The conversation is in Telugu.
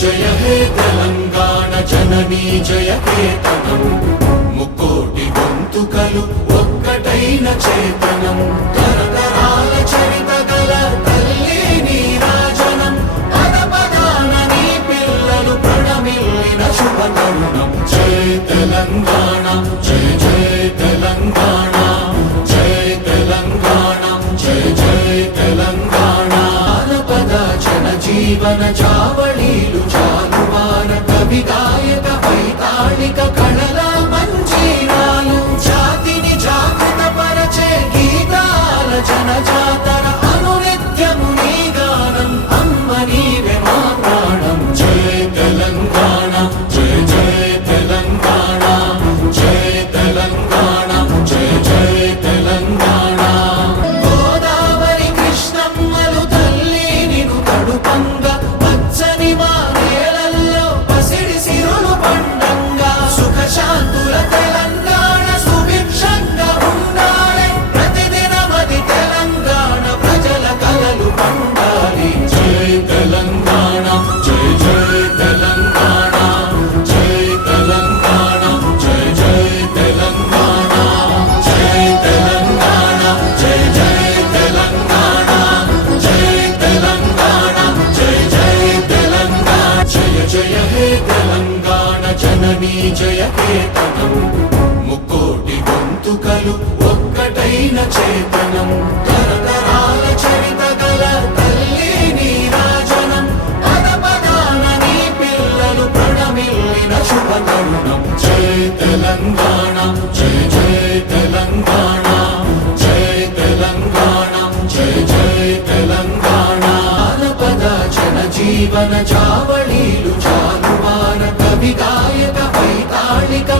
జయ హే తెలంగాణ జననీ జయ కేతనం ముక్కోటి గొంతుకలు ఒక్కటైన చేతనం తరతరాల చరిత గల తల్లి నీరాజనం పద పదాన నీ పిల్లలు ప్రణమిల్లిన శుభ తరుణం జయ తెలంగాణ జయ జయ తెలంగాణ జయ తెలంగాణ జయ జయ తెలంగాణ పద జన జీవన చావళీలు చాలువార కవి గాయక వైతాళిక కళల మంజీరాలు జాతిని జాగృత పరచే గీతాల జన జాతర అనునిత్యము నీ గానం అమ్మ నీవే మా ప్రాణం జయ తెలంగాణ జయ జయ తెలంగాణ జయ తెలంగాణ జయ జయ తెలంగాణ గోదావరి కృష్ణమ్మలు తల్లి నిను తడుపంగా పచ్చని మా నేలల్లో పసిడి సిరులు పండంగా సుఖ శాంతుల తెలంగాణ సుభిక్షంగా ఉండాలి ప్రతిదినమది తెలంగాణ ప్రజల కలలు పండాలి జయ తెలంగాణ జయ జయ తెలంగాణ జయ తెలంగాణ జయ జయ తెలంగాణ జయ తెలంగాణ జయ జయ తెలంగాణ జయ తెలంగాణ జయ జయ తెలంగాణ జయ జయ హే తెలంగాణ జననీ జయ కేతనం ముక్కోటి గొంతుకలు ఒక్కటైన చేతనం తరతరాల చరిత గల తల్లి నీరాజనం పద పదాన నీ పిల్లలు ప్రణమిల్లిన శుభ తరుణం జయ తెలంగాణ జయ జయ తెలంగాణ జయ తెలంగాణ జయ జయ తెలంగాణ పద జన జీవన చావళీలు చాలువార కవి గాయక వైతాళిక